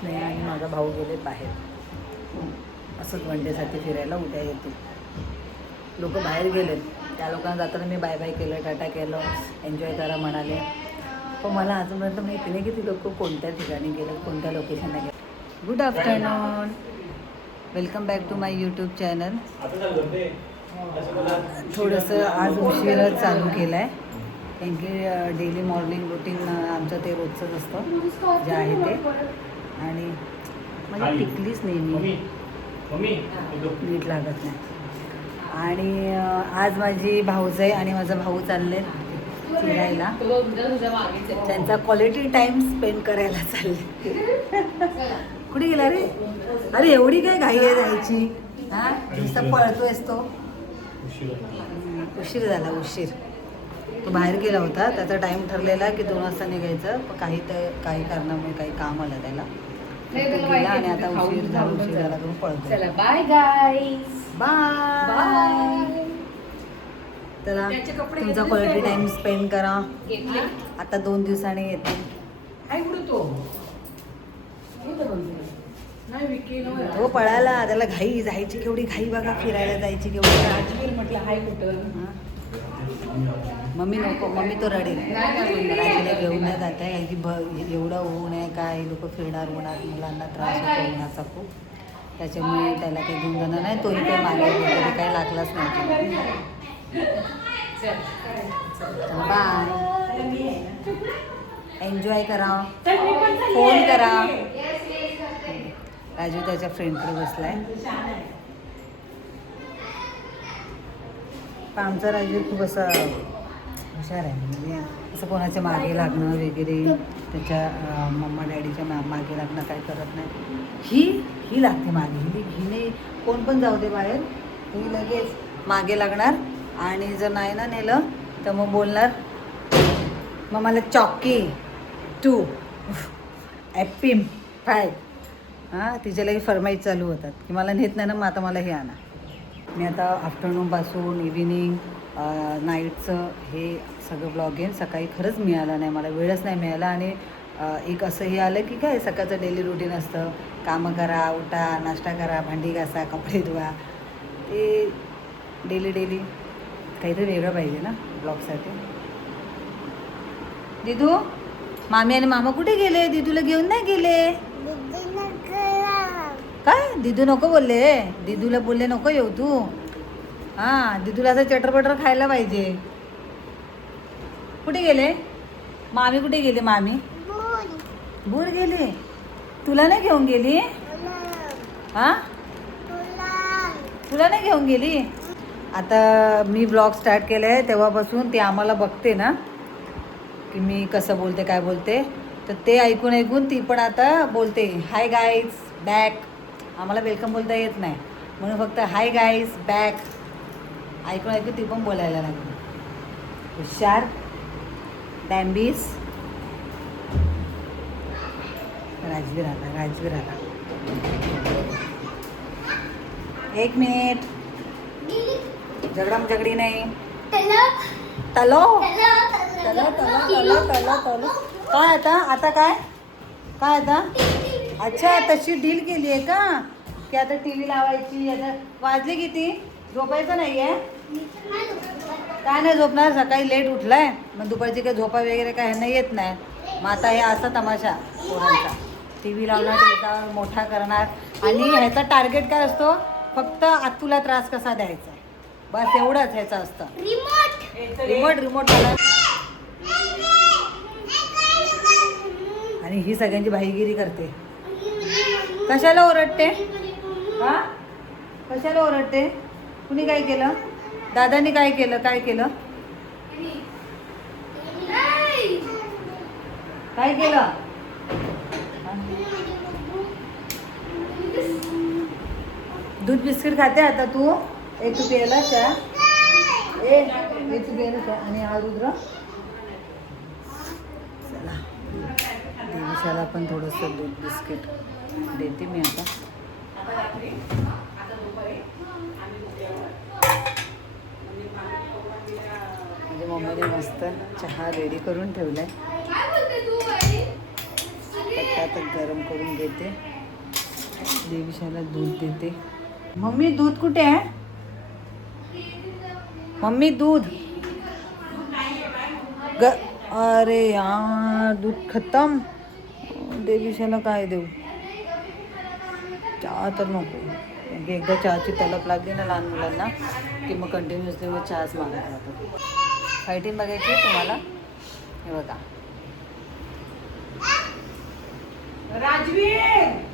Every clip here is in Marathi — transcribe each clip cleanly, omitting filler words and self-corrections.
स्नेहा आणि माझा भाऊ गेले बाहेर, असंच वन डेसाठी फिरायला. उद्या येतील. लोक बाहेर गेलेत, त्या लोकांना जाताना मी बाय बाय केलं, टाटा केलं, एन्जॉय करा म्हणाले. पण मला अजूनपर्यंत माहिती नाही की ती लोक कोणत्या ठिकाणी गेले, कोणत्या लोकेशनला गेले. Good afternoon, welcome back to my YouTube channel. थोडंसं आज उशीरच चालू केलं आहे, कारण की डेली मॉर्निंग रुटीन आमचं ते रोजचंच असतं जे आहे ते. आणि म्हणजे टिकलीच नेहमी नीट लागत नाही. आणि आज माझी भाऊजाई आणि माझा भाऊ चालले फिरायला, त्यांचा क्वालिटी टाईम स्पेंड करायला चालले. कुठे गेला रे? अरे एवढी काय घाई आहे जायची? हां, नुसतं पळतोयस तो. उशीर झाला, उशीर. तो बाहेर गेला होता, त्याचा टाईम ठरलेला की 2 वाजता निघायचं, पण काही कारणामुळे काही काम आलं त्याला, गेला आणि आता उशीर झाला करून पळतो. चला बाय गाईज, बाय. चला, तुमचा क्वालिटी टाइम स्पेंड करा. आता 2 दिवसांनी येते. तो पळाला, त्याला घाई जायची, केवढी घाई बघा, फिरायला जायची केवढी. राजवीर म्हटलं हाय कुठं. मम्मी नको, मम्मी तो रडेल. राजीला घेऊन नाही जात आहे, कारण की एवढं ऊन आहे, काय लोक फिरणार उन्हात, मुलांना त्रास होतो उन्हाचा खूप, त्याच्यामुळे त्याला काही घेऊन जाणार नाही. तोही काही मागे वगैरे काय लागलाच नाही. बाय, एन्जॉय करा, फोन करा. राजू त्याच्या फ्रेंडकडे बसलाय. पण आमचा राजू खूप असा हुशार आहे, म्हणजे असं कोणाच्या मागे लागणं वगैरे, त्याच्या मम्मा डॅडीच्या मागे लागणं काय करत नाही. ही लागते मागे. हिने कोण पण जाऊ दे बाहेर, ही लगेच मागे लागणार. आणि जर नाही ना नेलं तर मग बोलणार, मग मला चॉकी 2 ॲपिम 5. हां, तिच्या लगे फरमाईश चालू होतात की मला नेत नाही ना, मग आता मला हे आणा. मी आता आफ्टरनूनपासून इव्हिनिंग नाईटचं हे सगळं ब्लॉग येईन. सकाळी खरंच मिळालं नाही, मला वेळच नाही मिळाला. आणि एक असं हे आलं की काय सकाळचं डेली रुटीन असतं, कामं करा, उठा, नाश्ता करा, भांडी घासा, कपडे धुवा. ते डेली काहीतरी वेगळं पाहिजे ना ब्लॉगसाठी. दिदू, मामी आणि मामा कुठे गेले? दिदूला घेऊन नाही गेले काय? दिदू नको बोलले, दिदूला बोलले नको येऊ तू. हां, दिदूला असं चटरपटर खायला पाहिजे. कुठे गेले मामी? कुठे गेले मामी? बोल गेले. तुला नाही घेऊन गेली? हां, तुला नाही घेऊन गेली? आता मी ब्लॉग स्टार्ट केलं आहे तेव्हापासून ती आम्हाला बघते ना की मी कसं बोलते, काय बोलते, तर ते ऐकून ती पण आता बोलते हाय गाईज बॅक. आम्हाला वेलकम बोलता येत नाही, म्हणून फक्त हाय गाईज बॅक ऐकून ती पण बोलायला लागली. हुशार डॅम्बीस. राजवीर आला. 1 मिनिट, झगडी नाही. तलो काय आता काय आता? अच्छा, तशी डील केली आहे का की आता टी व्ही लावायची? आता वाजले किती? झोपायचं नाही आहे? काय नाही झोपणार, सकाळी लेट उठलाय, मग दुपारची काही झोपा वगैरे काय ह्यांना येत नाही. मग आता हे असा तमाशा पोरांचा, टी व्ही लावणार, टीव्हीचा मोठा करणार. आणि ह्याचा टार्गेट काय असतो? फक्त आतूला त्रास कसा द्यायचा, बस एवढंच ह्याचं असतं. रिमोट मला. आणि ही सगळ्यांची भाईगिरी करते. कशाला ओरडते? हां, कशाला ओरडते? कुणी काय केलं? दादानी काय केलं? काय केलं? दूध बिस्किट खाते आता तू? एक तू प्यायला चहा, एक तू प्यायला चहा. आणि हा रुद्र. चला, देवीशाला पण थोडंसं दूध बिस्किट देते मी आता. म्हणजे मम्मीने मस्त चहा रेडी करून ठेवलाय. पटापट गरम करून घेते. देवीशाला दूध देते. मम्मी दूध कुठे आहे? मम्मी दूध अरे यार दूध खतम. देवीशाला काय देऊ? चहा तर नको. एकदा चहाची तलप लागली ना लहान मुलांना की मग कंटिन्युअसली मग चहाच मागत राहतो. फायटिंग बघायची तुम्हाला? हे बघा राजवीर.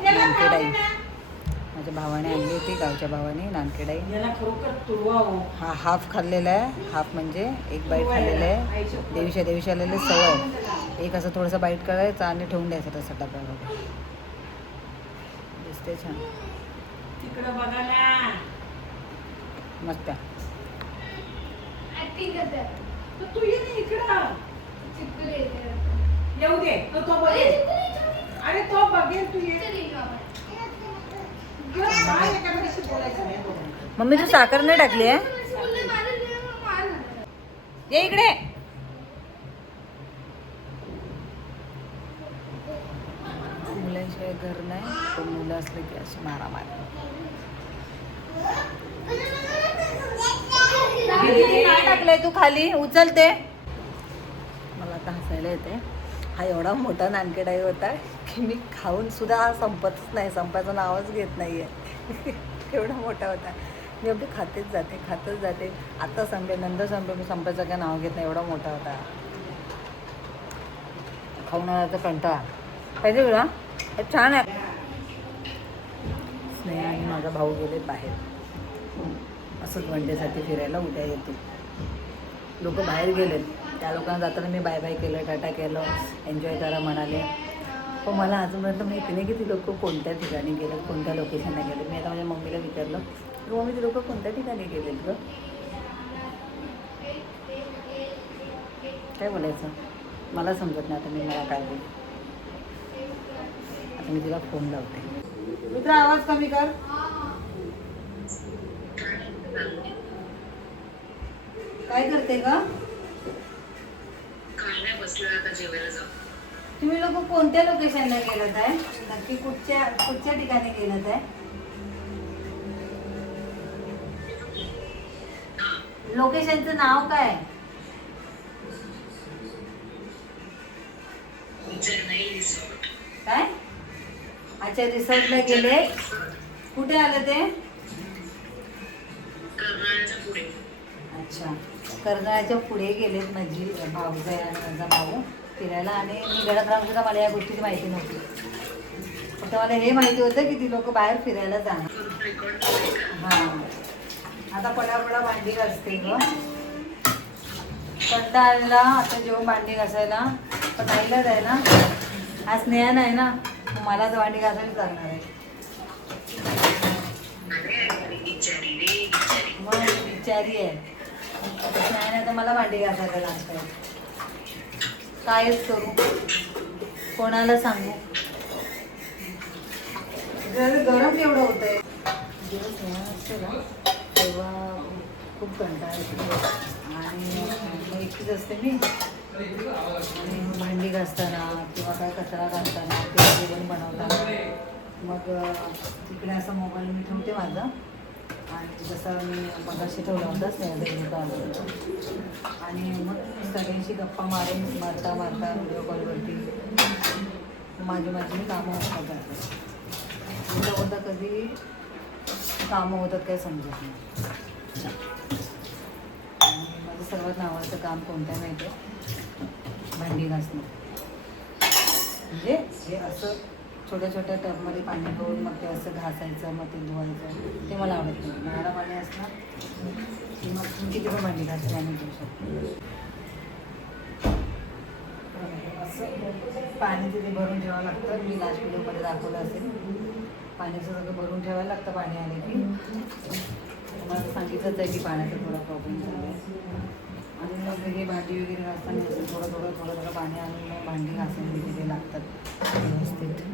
नानकेडाई माझ्या भावाने आणली होती, गावच्या भावाने नानकेडाई. हा हाफ खाल्लेला आहे. हाफ म्हणजे एक बाईट खाल्लेला आहे. देवीशाला सवय एक असं थोडंसं बाईट करायचं आणि ठेवून द्यायचं तसं डब्यावर. दिसते छान. तिकडं बघा ना मस्त. तू ये ना इकडं. येऊ दे तो बघेल. अरे तो बघेल तू ये. मम्मी तू साखर नाही टाकली आहे? ये इकडे. मुलांशिवाय घर नाही, पण मुलं असले की अशी मारामार. काय टाकलंय तू खाली? उचलते. मला आता हसायला येते. हा एवढा मोठा नानकेडाई होता की मी खाऊन सुद्धा हा संपतच नाही. संपायचं नावच घेत नाही आहे. एवढा मोठा होता. मी अगदी खातच जाते. आता संपे नंतर संपे, मी संपायचं काय नाव घेत नाही. एवढा मोठा होता. खाऊन आला तर कंटाळा पाहिजे तुला. छान आहे. स्नेहा आणि माझा भाऊ गेले बाहेर असंच वनडेसाठी फिरायला. उद्या येतील. लोक बाहेर गेलेत. त्या लोकांना जाताना मी बाय बाय केलं, टाटा केलं, एन्जॉय करा म्हणाले. पण मला अजूनपर्यंत माहिती नाही की ती लोक कोणत्या ठिकाणी गेलेत, कोणत्या लोकेशनला गेलेत. मी आता माझ्या मम्मीला विचारलं की मम्मी ती लोक कोणत्या ठिकाणी गेलेत गं? काय बोलायचं मला समजत नाही. आता मला काय बोलू. आता मी तिला फोन लावते. मित्र आवाज कमी कर. काय करते का? तुम्ही लोक कोणत्या लोकेशनला गेलात आहे? नक्की कुठच्या ठिकाणी गेलात आहे? लोकेशनचं नाव काय? काय? अच्छा रिसॉर्टला गेले. कुठे आलं ते? अच्छा कर्नाळ्याच्या पुढे गेलेत माझी भाऊजाई आणि माझा भाऊ फिरायला. आणि मी घरात राहून सुद्धा मला या गोष्टीची माहिती नव्हती. फक्त मला हे माहिती होतं की ती लोक बाहेर फिरायला जाणार. हां आता पडापडा भांडी घासते गं. कंटाळला आता जेव्हा भांडी घासायला. पण नाहीलाच आहे ना, आज स्नेहा नाही ना, मला तर भांडी घासायला लागणार आहे. मग बिचारी आहे. नाही तर मला भांडी घासायला लागतं. कायच करू, कोणाला सांगू. गरम एवढं होत आहे. जेव्हा स्नेहा असते ना तेव्हा खूप कंटाळा येतो. आणि मग एकटीच असते मी. आणि भांडी घासताना किंवा काय कचरा घालताना किंवा जेवण बनवताना मग तिकडे असं मोबाईल मी ठेवते माझा. आणि जसं मी मगाशी ठेवला होता स्नेहा. आणि मग सगळ्यांशी गप्पा मारता व्हिडिओ कॉलवरती माझी कामं होतात जातात. होता कधी कामं होतात काही समजत नाही. आणि माझं सर्वात आवडतं काम कोणतं आहे माहिती आहे? भांडी घासणं. म्हणजे हे असं छोट्या छोट्या टबमध्ये पाणी घेऊन मग ते असं घासायचं, मग ते धुवायचं, ते मला आवडत नाही. नळाला पाणी असणार की मग तुम्ही किती पण भांडी घासते आणि घेऊ शकतो. असं पाणी तिथे भरून ठेवावं लागतं. मी लास्ट व्हिडिओमध्ये दाखवलं असेल. पाण्याचं सगळं भरून ठेवायला लागतं. पाणी आले की मला सांगितलंच आहे की पाण्याचा थोडा प्रॉब्लेम झाला आहे. आणि मग हे भांडी वगैरे घासताना असं थोडं पाणी आणून मग भांडी घासायला तिथे लागतात व्यवस्थित.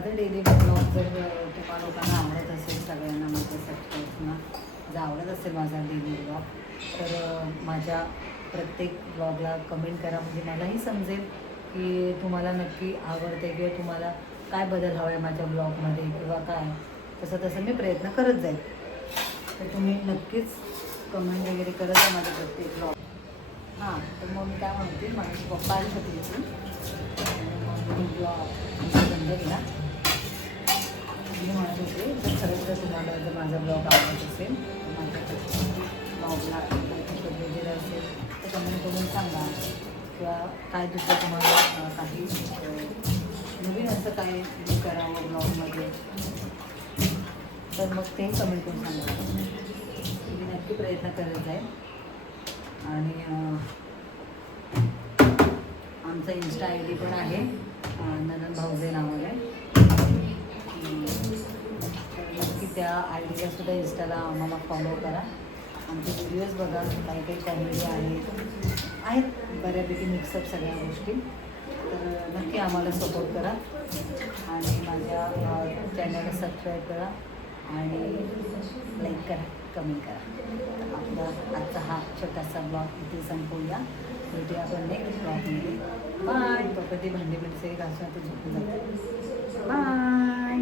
माझं डेली ब्लॉग जर तुम्हाला लोकांना आवडत असेल, सगळ्यांना माझ्या सबस्क्राईबना जर आवडत असेल माझा डेली ब्लॉग, तर माझ्या प्रत्येक ब्लॉगला कमेंट करा, म्हणजे मलाही समजेल की तुम्हाला नक्की आवडते किंवा तुम्हाला काय बदल हवा आहे माझ्या ब्लॉगमध्ये किंवा काय. तसं तसं मी प्रयत्न करत जाईल. तर तुम्ही नक्कीच कमेंट वगैरे करत जा माझ्या प्रत्येक ब्लॉग. हां, तर मग मी काय म्हणते, माझी पप्पा आली होती इथून आणि मग मी ब्लॉग बंद केला. मी म्हणत होते जर खरंच जर तुम्हाला जर माझा ब्लॉग आवडत असेल, माझ्या ब्लॉगला वगैरे असेल तर कमेंट करून सांगा, किंवा काय दुसरं तुम्हाला काही नवीन असं काय करावं ब्लॉगमध्ये, तर मग ते कमेंट करून सांगा. मी नक्की प्रयत्न करत जाईल. आणि आमचा इन्स्टा आय डी पण आहे, ननन भाऊजे नावाने. तर नक्की त्या आय डीला सुद्धा इन्स्टाला आम्हाला फॉलो करा. आमचे व्हिडिओज बघा, काही काही कॉमेडी आहेत बऱ्यापैकी मिक्सअप सगळ्या गोष्टी. तर नक्की आम्हाला सपोर्ट करा आणि माझ्या चॅनलला सबस्क्राईब करा आणि लाईक करा, कमेंट करा. आपला आजचा हा छोटासा ब्लॉग इथे संपवूया. भेटूया आपण नेक्स्ट ब्लॉगमध्ये. बाय. पप्पा ते भांडी बिंडी सगळी घासून आता झोपून जातात. बाय.